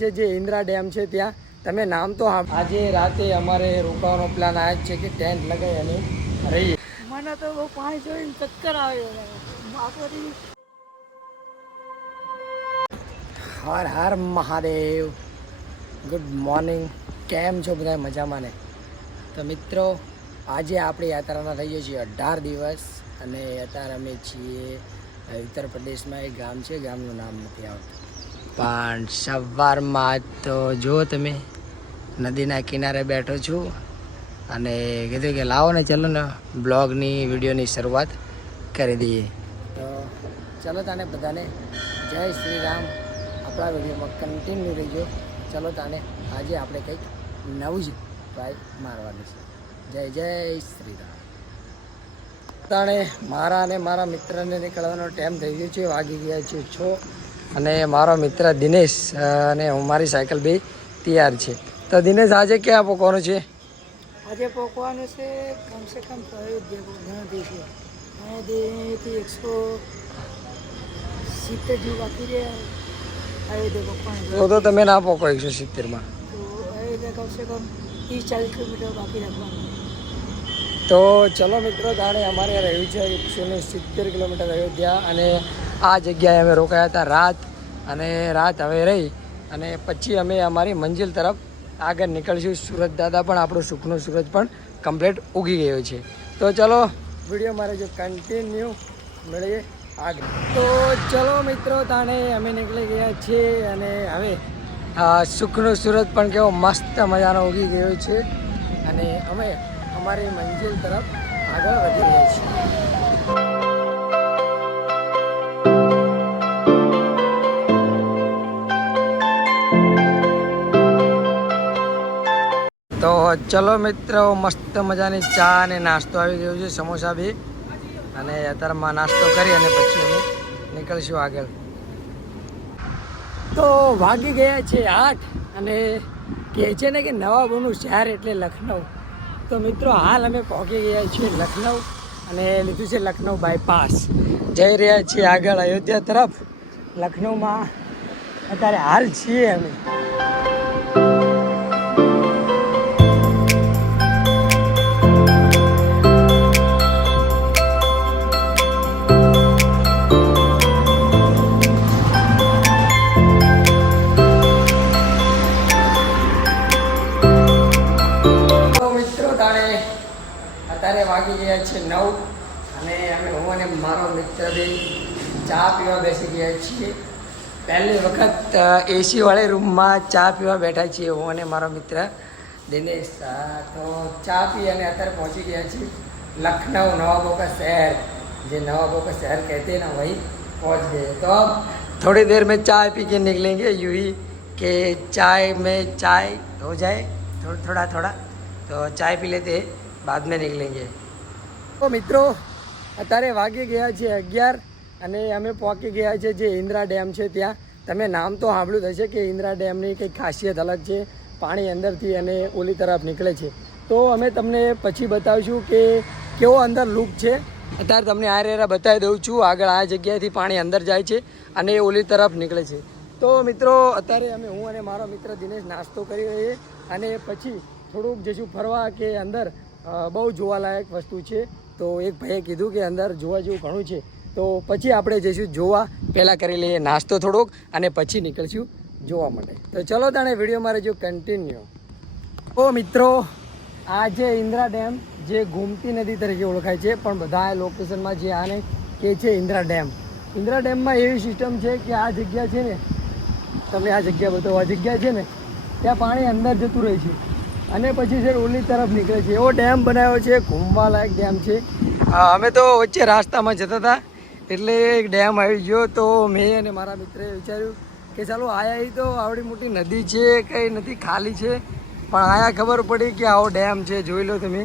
જે જે ઇન્દ્રા ડેમ છે ત્યાં તમે નામ તો આજે રાતે અમારે રોકાવાનો પ્લાન આ જ છે કે ટેન્ટ લગાવી અને રહીએ. મને તો બહુ પાણી જોઈને ચક્કર આવ્યો હર હર મહાદેવ. ગુડ મોર્નિંગ કેમ છો બધા મજામાં ને? તો મિત્રો આજે આપણે યાત્રાના રહીએ છીએ અઢાર દિવસ અને અત્યારે અમે છીએ ઉત્તર પ્રદેશમાં એક ગામ છે ગામનું નામ નથી આવતું. પણ સવારમાં તો જુઓ તમે, નદીના કિનારે બેઠો છું અને કીધું કે લાવો ને ચલો ને બ્લોગની વિડીયોની શરૂઆત કરી દઈએ. તો ચલો તાને બધાને જય શ્રી રામ. આપણા વિડીયોમાં કન્ટિન્યુ રહીજો. ચલો તાને આજે આપણે કંઈક નવું જ ટ્રાય મારવાનું છે. જય જય શ્રી રામ. તાણે મારા અને મારા મિત્રને નીકળવાનો ટાઈમ થઈ ગયો છે, વાગી ગયા છે છો. અને મારો મિત્ર દિનેશ અને હું મારી સાયકલ બી તૈયાર છે. તો દિનેશ આજે ક્યાં પોકવાનું છે? આજે પોકવાનું છે કમસે કમ ઘણાથી છે એકસો સિત્તેર જેવું બાકી રહે અયોધ્યા પોકવાનું તો તો તમે ના પોકો એકસો સિત્તેરમાં. તો અયોધ્યા કમસે કમ ત્રીસ ચાલીસ કિલોમીટર બાકી રાખવાનું. તો ચલો મિત્રો જાણે અમારે રહ્યું છે એકસો ને સિત્તેર કિલોમીટર અયોધ્યા અને આ જગ્યાએ અમે રોકાયા હતા રાત અને રાત હવે રહી અને પછી અમે અમારી મંજિલ તરફ આગળ નીકળશું. સુરત દાદા પણ આપણો સુખનો સૂરજ પણ કમ્પ્લીટ ઉગી ગયો છે. તો ચલો વીડિયો મારે જો કન્ટિન્યુ મળીએ આગળ. તો ચલો મિત્રો, તાણે અમે નીકળી ગયા છીએ અને હવે સુખનો સૂરજ પણ કેવો મસ્ત મજાનો ઉગી ગયો છે અને અમે અમારી મંજિલ તરફ આગળ વધી રહ્યા છીએ. ચલો મિત્રો, મસ્ત મજાની ચા અને નાસ્તો આવી ગયો છે, સમોસા બી. અને અત્યારમાં નાસ્તો કરી અને પછી અમે નીકળશું આગળ. તો વાગી ગયા છે આઠ અને કહે છે ને કે નવાબોનું શહેર એટલે લખનઉ. તો મિત્રો, હાલ અમે પહોંચી ગયા છીએ લખનઉ અને લીધું છે લખનઉ બાયપાસ જઈ રહ્યા છીએ આગળ અયોધ્યા તરફ. લખનઉમાં અત્યારે હાલ છીએ અમે. વાગી ગયા છે નવ અને અમે હું અને મારો મિત્ર બે ચા પીવા બેસી ગયા છીએ પહેલી વખત એસી વાળી રૂમમાં ચા પીવા બેઠા છીએ હું અને મારો મિત્ર દિનેશ અ, તો ચા પી અને અત્યારે પહોંચી ગયા છીએ लखनऊ नवाबों का शहर जो नवाबों का शहर कहते हैं ना वहीं पहुंच गए तो अब थोड़ी देर में चाय पी के निकलेंगे यूं ही कि चाय में चाय हो जाए थोड़ा थोड़ा थोड़ा तो चाय पी लेते हैं, बाद में निकलेंगे તો મિત્રો, અત્યારે વાગી ગયા છે અગિયાર અને અમે પહોંચી ગયા છે જે ઇન્દ્રા ડેમ છે ત્યાં. તમે નામ તો સાંભળ્યું થશે કે ઇન્દ્રા ડેમની કંઈક ખાસિયત અલગ છે, પાણી અંદરથી અને ઓલી તરફ નીકળે છે. તો અમે તમને પછી બતાવીશું કે કેવો અંદર લુક છે. અત્યારે તમને આ રેરા બતાવી દઉં છું, આગળ આ જગ્યાએથી પાણી અંદર જાય છે અને એ ઓલી તરફ નીકળે છે. તો મિત્રો, અત્યારે અમે હું અને મારો મિત્ર દિનેશ નાસ્તો કરી રહીએ અને પછી થોડુંક જઈશું ફરવા કે અંદર બહુ જોવાલાયક વસ્તુ છે. તો એક ભાઈએ કીધું કે અંદર જોવા જેવું ઘણું છે. તો પછી આપણે જઈશું જોવા. પહેલાં કરી લઈએ નાસ્તો થોડોક અને પછી નીકળશું જોવા માટે. તો ચલો તાણે વીડિયો મારે જો કન્ટિન્યુ ઓ મિત્રો આ જે ઇન્દ્રા ડેમ જે ગોમતી નદી તરીકે ઓળખાય છે, પણ બધા લોકેશનમાં જે આને કે છે ઇન્દ્રા ડેમ. ઇન્દ્રા ડેમમાં એવી સિસ્ટમ છે કે આ જગ્યા છે ને, તમે આ જગ્યા બતાવો, આ જગ્યા છે ને, ત્યાં પાણી અંદર જતું રહે છે. અને પછી છે ઓલી તરફ નીકળે છે. એવો ડેમ બનાવ્યો છે ઘૂમવા લાયક ડેમ છે. અમે તો વચ્ચે રાસ્તામાં જતા હતા. એટલે એક ડેમ આવી ગયો તો મેં અને મારા મિત્રએ વિચાર્યું કે ચાલો આયા તો આવડી મોટી નદી છે, કંઈ નથી ખાલી છે. પણ આયા ખબર પડી કે આવો ડેમ છે, જોઈ લો તમે.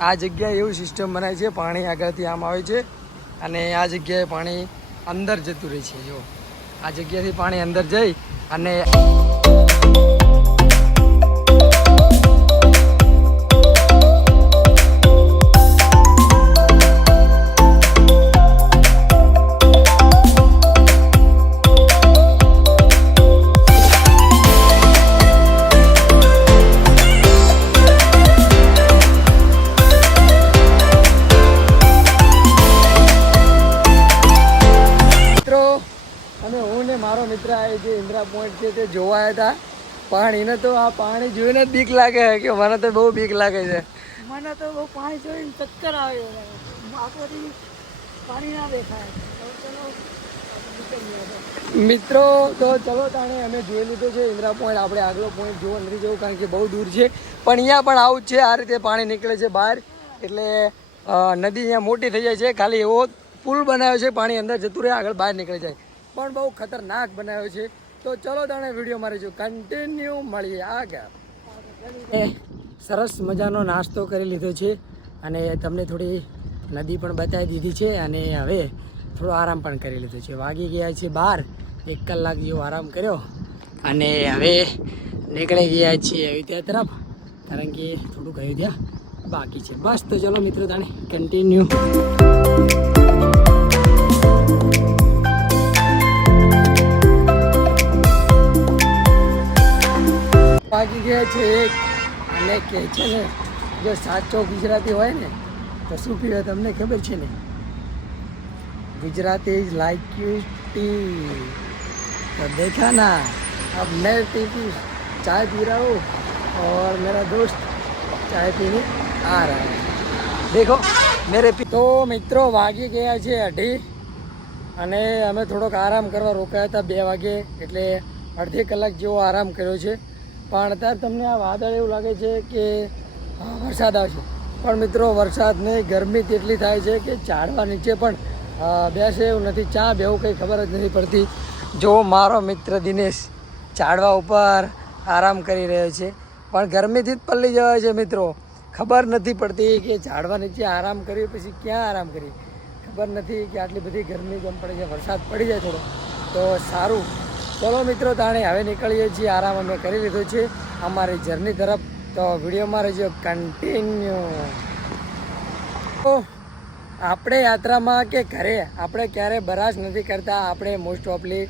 આ જગ્યાએ એવું સિસ્ટમ બનાવી છે, પાણી આગળથી આમ આવે છે અને આ જગ્યાએ પાણી અંદર જતું રહે છે, જો. આ જગ્યાથી પાણી અંદર જઈ અને હતા પણ તો આ પાણી જોઈને બીક લાગે છે કે મને તો બહુ બીક લાગે છે. મને તો બહુ પાણી જોઈને ચક્કર આવ્યો આંખોથી પાણી ના દેખાય. મિત્રો તો ચલો તાણે અમે જોઈ લીધું છે ઇન્દ્રા પોઈન્ટ આપણે આગલો પોઈન્ટ જોવા નથી જવું કારણ કે બહુ દૂર છે. પણ અહીંયા પણ આવું જ છે. આ રીતે પાણી નીકળે છે બહાર. એટલે નદી અહીંયા મોટી થઈ જાય છે. ખાલી એવો પુલ બનાવ્યો છે. પાણી અંદર જતું રહે આગળ બહાર નીકળી જાય. પણ બહુ ખતરનાક બનાવ્યો છે. તો ચલો તાણે વીડિયો મારી જો કન્ટિન્યુ મળીએ આગળ. એ સરસ મજાનો નાસ્તો કરી લીધો છે અને તમને થોડી નદી પણ બતાવી દીધી છે અને હવે થોડો આરામ પણ કરી લીધો છે. વાગી ગયા છે બહાર એક કલાક જેવો આરામ કર્યો અને હવે નીકળી ગયા છીએ અયોધ્યા તરફ, કારણ કે થોડુંક અયોધ્યા બાકી છે. બસ તો ચલો મિત્રો, તાણે કન્ટિન્યુ પાકી ગયા છે એક. અને કહે છે ને, જો સાચો ગુજરાતી હોય ને, તો શું પીવે તમને ખબર છે ને? Gujarati is like you T તો દેખા ના अब મેં ટી પી, ચાય પી रहा ઓર और દોસ્ત ચાય પીને આ રહ્યા દેખો, મેરે તો મિત્રો વાગી ગયા છે અઢી અને અમે થોડોક આરામ કરવા રોકાયા હતા બે વાગે, એટલે અડધી કલાક જેવો આરામ કર્યો છે. પણ અત્યારે તમને આ વાદળ એવું લાગે છે કે વરસાદ આવશે. પણ મિત્રો વરસાદ નહીં ગરમી તેટલી થાય છે કે ઝાડવા નીચે પણ બેસે એવું નથી. ચા બેવું કંઈ ખબર જ નથી પડતી. જો મારો મિત્ર દિનેશ ઝાડવા ઉપર આરામ કરી રહ્યો છે. પણ ગરમીથી જ પલ્લી જવાય છે મિત્રો. ખબર નથી પડતી કે ઝાડવા નીચે આરામ કરીએ પછી ક્યાં આરામ કરીએ. ખબર નથી કે આટલી બધી ગરમી કેમ પડે છે. વરસાદ પડી જાય થોડો. તો સારું. ચલો મિત્રો, તાણે હવે નીકળીએ છીએ. આરામ અમે કરી લીધો છે અમારી જર્ની તરફ. તો વિડીયોમાં રહેજો. કન્ટિન્યુ આપણે યાત્રામાં કે ઘરે? આપણે ક્યારે બરાશ નથી કરતા. આપણે મોસ્ટ ઓફલી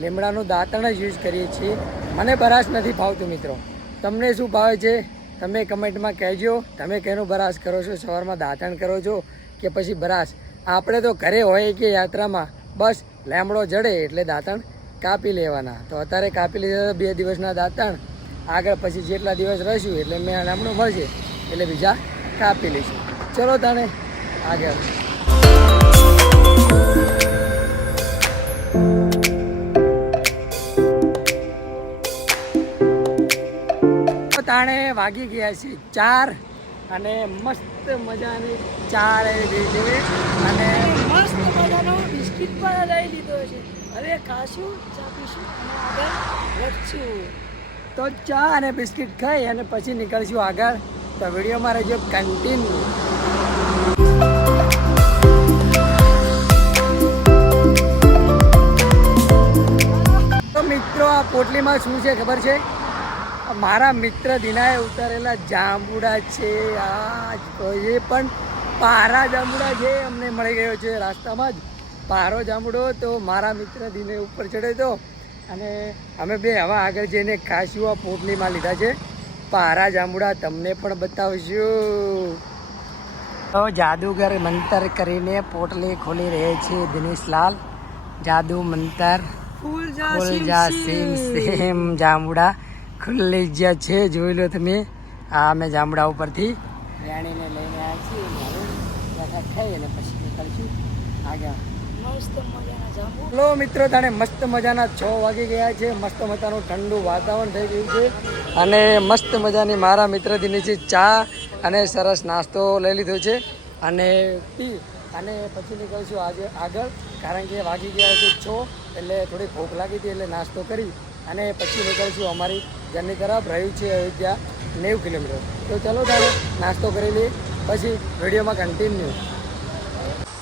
લીમડાનું દાંતણ જ યુઝ કરીએ છીએ. મને બરાશ નથી ભાવતું મિત્રો. તમને શું ભાવે છે? તમે કમેન્ટમાં કહેજો. તમે કેનું બરાશ કરો છો? સવારમાં દાંતણ કરો છો કે પછી બરાશ? આપણે તો ઘરે હોય કે યાત્રામાં? બસ, લેમડો જડે એટલે દાંતણ કાપી લેવાના. તો અત્યારે કાપી લીધા બે દિવસના દાંતણ. આગળ પછી જેટલા દિવસ રહીશું એટલે મેં નામનું મળશે. એટલે બીજા કાપી લઈશું. ચલો તાણે, આગળ. તાણે વાગી ગયા છે ચાર અને મસ્ત મજાની ચાર એવી અને મસ્ત મજાનો બિસ્કિટ પણ લઈ લીધો છે. હવે ખાશું ચા પીશું? આગળ વધશું. તો ચા અને બિસ્કિટ ખાઈ અને પછી નીકળશું આગળ. તો વિડીયોમાં રહેજો કન્ટિન્યુ મિત્રો, આ પોટલીમાં શું છે ખબર છે? મારા મિત્ર દિનાએ ઉતારેલા જાંબુડા છે. આ એ પણ પારા જાંબુડા છે અમને મળી ગયો છે. રસ્તામાં જ પારો જામડો તો મારા મિત્ર દિને ઉપર ચડ્યો હતો અને અમે બે હવે આગળ જઈને ખાશું આ પોટલીમાં લીધા છે. પારા જાંબુડા તમને પણ બતાવશું. તો જાદુગર મંતર કરીને પોટલી ખોલી રહે છે દિનેશલાલ. જાદુ મંતર સેમ સેમ જા જાંબુડા ખુલ્લી ગયા છે જોઈ લો તમે. આ અમે જામડા ઉપરથી. રાણીને લઈને આવ્યા છીએ. ખાઈ અને પછી નીકળશું. આગળ. હેલો મિત્રો, તાણે મસ્ત મજાના છ વાગી ગયા છે. મસ્ત મજાનું ઠંડુ વાતાવરણ થઈ ગયું છે. અને મસ્ત મજાની મારા મિત્ર નીચે ચા અને સરસ નાસ્તો લઈ લીધો છે. અને પી, અને પછી નીકળશું આજે આગળ, કારણ કે વાગી ગયા છે છ, એટલે થોડી ભૂખ લાગી હતી એટલે નાસ્તો કરી. અને પછી નીકળશું અમારી ઘરની તરફ. રહ્યું છે અયોધ્યા નેવું કિલોમીટર. તો ચલો તારે નાસ્તો કરી લઈએ. પછી વિડીયોમાં કન્ટિન્યુ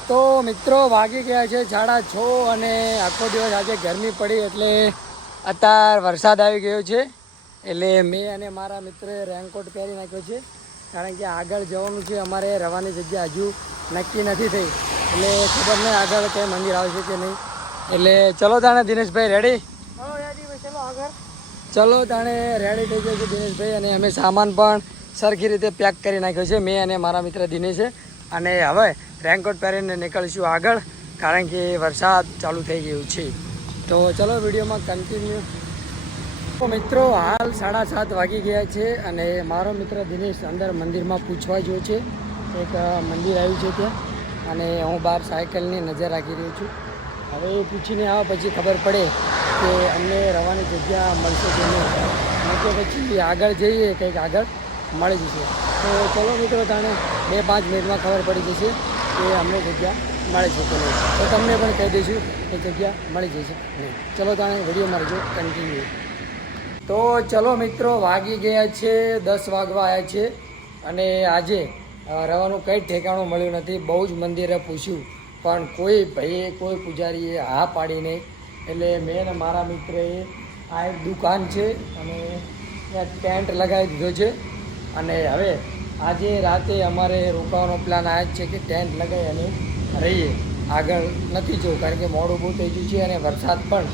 તો મિત્રો વાગી ગયા છે સાડા છ અને આખો દિવસ આજે ગરમી પડી એટલે અત્યાર વરસાદ આવી ગયો છે. એટલે મેં અને મારા મિત્રએ રેનકોટ પહેરી નાખ્યો છે. કારણ કે આગળ જવાનું છે અમારે રવાની જગ્યા હજુ નક્કી નથી થઈ. એટલે ખબર નહીં આગળ કંઈ મંદિર આવશે કે નહીં. એટલે ચલો તાણે દિનેશભાઈ રેડી ચલો તાણે રેડી થઈ ગયો છે દિનેશભાઈ અને અમે સામાન પણ સરખી રીતે પેક કરી નાખ્યો છે. મેં અને મારા મિત્ર દિનેશે. અને હવે રેનકોટ પહેરીને નીકળીશું આગળ, કારણ કે વરસાદ ચાલુ થઈ ગયું છે. તો ચલો વિડીયોમાં કન્ટિન્યુ તો મિત્રો, હાલ સાડા સાત વાગી ગયા છે અને મારો મિત્ર દિનેશ અંદર મંદિરમાં પૂછવા ગયો છે. એક મંદિર આવ્યું છે ત્યાં અને હું બહાર સાયકલની નજર રાખી રહ્યો છું. હવે એ પૂછીને આવે, પછી ખબર પડે કે અમને રવાની જગ્યા મળશે કે નહીં તો પછી આગળ જઈએ, કંઈક આગળ મળી જશે. તો ચલો મિત્રો, તાણે બે પાંચ મિનિટમાં ખબર પડી જશે. કે અમને જગ્યા મળે છે તો તમને પણ કહી દઈશું કે જગ્યા મળી જશે નહીં. ચલો તાણે વીડિયો મારજો કન્ટિન્યુ તો ચલો મિત્રો, વાગી ગયા છે, દસ વાગવા આવ્યા છે. અને આજે રહેવાનું કંઈ ઠેકાણું મળ્યું નથી. બહુ જ મંદિરે પૂછ્યું. પણ કોઈ ભાઈએ, કોઈ પૂજારીએ હા પાડી નહીં. એટલે મેં ને મારા મિત્રએ આ એક દુકાન છે અને ત્યાં ટેન્ટ લગાવી દીધો છે. અને હવે આજે રાતે અમારે રોકાવાનો પ્લાન આ જ છે કે ટેન્ટ લગાવી અને રહીએ. આગળ નથી જવું કારણ કે મોડું બહુ થઈ ગયું છે અને વરસાદ પણ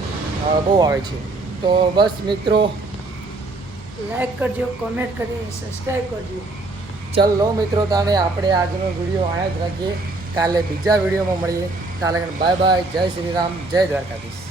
બહુ આવે છે. તો બસ મિત્રો લાઈક કરજો કોમેન્ટ કરી સબસ્ક્રાઈબ કરજો. ચલો મિત્રો તાને આપણે આજનો વીડિયો અહીંયા જ રાખીએ. કાલે બીજા વિડીયોમાં મળીએ. કાલે બાય બાય જય શ્રી રામ. જય દ્વારકાધીશ.